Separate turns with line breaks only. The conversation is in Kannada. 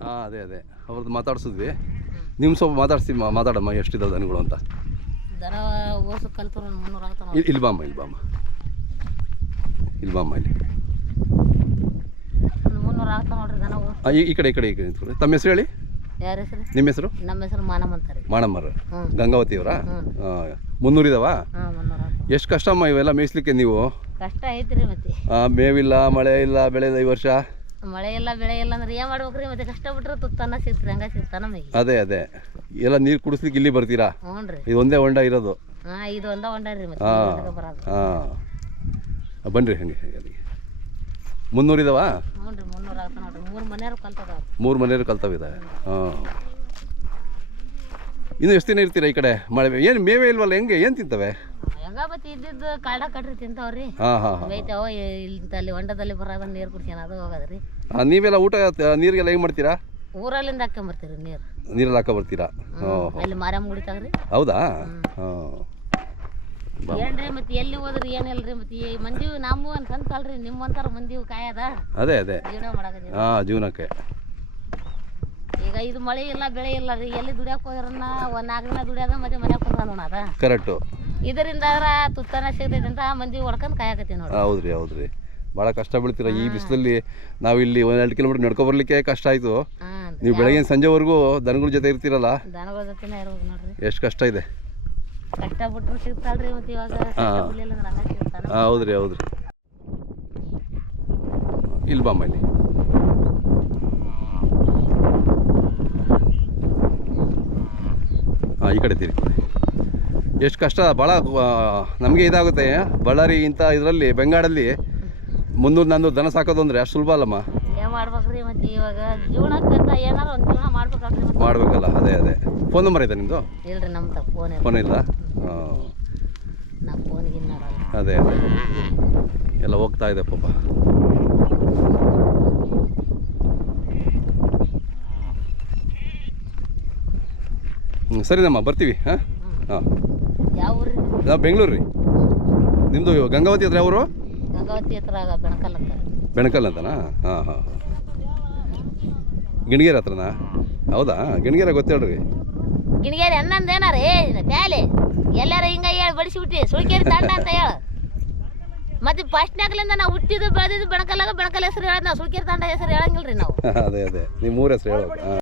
ಹಾಂ ಅದೇ ಅದೇ. ಅವ್ರದ್ದು ಮಾತಾಡ್ಸಿದ್ವಿ. ನಿಮ್ಮ ಸ್ವಲ್ಪ ಮಾತಾಡಿಸ್ತೀವಿ ಮಾತಾಡಮ್ಮ ಎಷ್ಟಿದಾವೆ ದನಗಳು ಅಂತ.
ಇಲ್ಬಾಮ ಓಸು ಇಲ್ಬಾಮ ಮುನ್ನೂರು ಆಗ್ತಾವ
ಇಲ್ಲಿ ಇಲ್ಲಿ ಬಾಮ್ಮ ಇಲ್ಲಿ ಬಾಮ್ಮ. ಇಲ್ಲಿ ಬಾಮ್ಮ ಇಲ್ಲಿ.
ಮುನ್ನೂರು ಆಗ್ತಾವ ನೋಡ್ರಿ ದನ ಓಸು.
ಆ, ಈ ಈ ಕಡೆ ಈ ಕಡೆ ಈ ಕಡೆ ನಿಂತ್ಕೊಳ್ಳಿ. ತಮ್ಮ ಹೆಸರು ಹೇಳಿ?
ಯಾರ ಹೆಸರು?
ನಿಮ್ಮ ಹೆಸರು?
ನಮ್ಮ ಹೆಸರು ಮಾನಮ್ ಅಂತಾರೆ.
ಮಾಣಮ್ಮರ
ಹ್ಞೂ
ಗಂಗಾವತಿಯವರಾ
ಹ್ಞೂ
ಮುನ್ನೂರು ಇದಾವ?
ಹಾಂ ಮುನ್ನೂರು ಆಗ್ತಾವ.
ಎಷ್ಟು ಕಷ್ಟಮ್ಮ ಇವೆಲ್ಲ ಮೇಯಿಸ್ಲಿಕ್ಕೆ ನೀವು?
ಕಷ್ಟ ಐತ್ರಿ ಮತ್ತೆ.
ಆ, ಮೇವಿಲ್ಲ ಮಳೆ ಇಲ್ಲ ಬೆಳೆ ಇಲ್ಲ ಈ ವರ್ಷ.
ಮಳೆ ಇಲ್ಲ ಬೆಳೆ ಇಲ್ಲ ಅಂದ್ರೆ ಏನು ಮಾಡ್ಬೇಕ್ರಿ? ಮತ್ತೆ ಕಷ್ಟ ಬಿಟ್ರೆ ತುತ್ತನ್ನ ಸಿಗ್ತದೆ ಹಂಗ ಸಿಗ್ತಾನ ಮೈ
ಅದೇ ಅದೇ. ಎಲ್ಲ ನೀರು ಕುಡಿಸ್ಲಿಕ್ಕೆ ಇಲ್ಲಿ ಬರ್ತೀರಾ?
ರೀ.
ಇದು ಒಂದೇ ಹೊಂಡ ಇರೋದು.
ಹಾಂ ಇದು ಒಂದ ಹೊಂಡಾರಿ ಮತ್ತೆ
ಹಾಂ
ಇದ್ರಾಗ ಬರೋದು
ಹಾಂ. ಬನ್ನಿರಿ ಹಂಗೆ ಹಾಗೆ ಅಲ್ಲಿಗೆ ಮುನ್ನೂರು ಇದಾವ?
ರೀ ಮುನ್ನೂರು ಆಗ್ತಾವ ನೋಡ್ರಿ. ಮೂರು ಮನೆಯವ್ರು ಕಲ್ತದ
ಮೂರು ಮನೆಯವರು ಕಲ್ತಾವಿದ್ದಾವೆ ಹಾಂ. ಇನ್ನು ಎಷ್ಟು ದಿನ ಇರ್ತೀರಾ ಈ ಕಡೆ? ಮಳೆ ಏನು ಮೇವೆ ಇಲ್ವಲ್ಲ ಹೆಂಗೆ ಏನು ತಿಂತವೆ?
ಹೆಂಗ ಮತ್ತೆ ಇದ್ದಿದ್ದು ಕಾಡ ಕಟ್ರಿ ತಿಂತಾವ್ರಿ.
ಹಾ ಹಾಂ ಹಾಂ
ಬೈತಾವ ಇಲ್ಲಿ ಹೊಂಡದಲ್ಲಿ ಬರೋದ ನೀರು ಕುಡ್ಸ್ಯಾನ ಅದು ಹೋಗೋದ್ರಿ.
ನೀವೆಲ್ಲ ಊಟ ತ- ನೀರಿಗೆಲ್ಲ ಹೆಂಗ್ ಮಾಡ್ತೀರಾ?
ಊರಲ್ಲಿಂದ ಹಾಕೊಂಬರ್ತೀರಿ ನೀರು.
ನೀರಲ್ಲಿ ಹಾಕೋ ಬರ್ತೀರಾ ಹಾಂ
ಅಲ್ಲಿ ಮಾರಮ್ಮ ಗುಡಿತಾವ್ರಿ
ಹೌದಾ? ಹಾಂ
ಏನ್ರಿ ಮತ್ತೆ ಎಲ್ಲಿ ಹೋದ್ರಿ ಏನಿಲ್ರಿ ಮತ್ತೆ ಈ ಮಂದಿ ನಮ್ಮ ಅಂತಲ್ರಿ ನಿಮ್ಮಂತಾರ ಮಂದಿ ಕಾಯದ?
ಅದೇ ಅದೇ.
ಜೀವನ ಮಾಡಕತ್ತೀವಿ
ಹಾಂ ಜೀವನಕ್ಕೆ.
ಈಗ ಇದು ಮಳೆ ಇಲ್ಲ ಬೆಳೆ ಇಲ್ಲ ರೀ ಎಲ್ಲಿ ದುಡಿಯಾಕ ಹೋದ್ರನ್ನ ಒಂದ್ ನಾಲ್ಕು ದಿನ ದುಡಿಯೋದ ಮತ್ತೆ ಮನ್ಯಾಗ ಕುಂದ್ರ ಅದ.
ಕರೆಕ್ಟು.
ಇದರಿಂದ ತುತ್ತನ ಸಿಗ್ತೈತೆ ಅಂತ ಮಂದಿ ಹೊಡ್ಕೊಂಡು ಕಾಯಕತ್ತೀವಿ ನೋಡಿ
ಹೌದ್ರಿ ಹೌದ್ರಿ. ಭಾಳ ಕಷ್ಟ ಬೀಳ್ತೀರ ಈ ಬಿಸಿಲಲ್ಲಿ. ನಾವು ಇಲ್ಲಿ ಒಂದ್ ಎರಡು ಕಿಲೋಮೀಟರ್ ನಡ್ಕೊ ಬರ್ಲಿಕ್ಕೆ ಕಷ್ಟ ಆಯ್ತು. ನೀವು ಬೆಳಗಿನ ಸಂಜೆವರೆಗೂ ದನಗಳ ಜೊತೆ ಇರ್ತೀರಲ್ಲ?
ದನಗಳ ಜೊತೆನೇ ಇರ್ಬೇಕು ನೋಡ್ರಿ.
ಎಷ್ಟು ಕಷ್ಟ ಇದೆ.
ಕಷ್ಟ ಬಿಟ್ರು ಸಿಗ್ತಾಳ್ರಿ ಮತ್ತೆ ಇವಾಗ
ಹೌದ್ರಿ ಹೌದ್ರಿ. ಇಲ್ಲಿ ಬಾಮ್ಮ ಇಲ್ಲಿ. ಹಾಂ ಈ ಕಡೆ ತಿರುಗಿ ಎಷ್ಟು ಕಷ್ಟ ಭಾಳ ನಮಗೆ ಇದಾಗುತ್ತೆ. ಬಳ್ಳಾರಿ ಇಂಥ ಇದರಲ್ಲಿ ಬೆಂಗಾಡಲ್ಲಿ ಮುನ್ನೂರು ನಾನ್ನೂರು ದನ ಸಾಕೋದು ಅಂದರೆ ಅಷ್ಟು ಸುಲಭ ಅಲ್ಲಮ್ಮ? ಮಾಡ್ಬೇಕಲ್ಲ ಅದೇ ಅದೇ. ಫೋನ್ ನಂಬರ್ ಇದೆ ನಿಮ್ಮದು
ಫೋನ್ ಇಲ್ಲ.
ಅದೇ ಅದೇ. ಎಲ್ಲ ಹೋಗ್ತಾ ಇದೆ ಪಾಪ. ಹ್ಞೂ ಸರಿನಮ್ಮ ಬರ್ತೀವಿ ಹಾಂ? ಹಾಂ.
ಯಾವ
ಬೆಂಗಳೂರು ರೀ. ನಿಮ್ಮದು ಗಂಗಾವತಿ ಹತ್ರ ಯಾವರು?
ಗಂಗಾವತಿ ಹತ್ರ ಬೆಣಕಲ್ ಅಂತ.
ಬೆಣಕಲ್ ಅಂತನಾ? ಹಾಂ ಹಾಂ ಹಾಂ. ಗಿಣಗೇರಿ ಹತ್ರನಾ? ಹೌದಾ? ಗಿಣಗೇರ ಗೊತ್ತೇಳ್ರಿ
ಗಿಣಿಗೇರಿ ಅನ್ನಂದೇನಾರೇ ಬ್ಯಾಲೆ. ಎಲ್ಲಾರ ಹಿಂಗ ಹೇಳಿ ಬಡಿಸಿಬಿಟ್ಟಿ ಸುಳ್ಕೇರಿ ತಂಡ ಅಂತ ಹೇಳ. ಮತ್ತೆ ಫಸ್ಟ್ನಾಗ್ಲಿಂದ ನಾವು ಹುಟ್ಟಿದ್ದು ಬೆಳೆದಿದ್ದು ಬೆಣಕಲ್ಲಾಗ ಬೆಣಕಲ್ ಹೆಸರು ಹೇಳೋದು ನಾವು ಸುಳ್ಕೇರಿ ತಂಡ ಹೆಸರು ಹೇಳಂಗಿಲ್ರಿ ನಾವು.
ಅದೇ ಅದೇ. ನಿಮ್ಮ ಊರ ಹೆಸರು ಹೇಳೋದು. ಹಾಂ.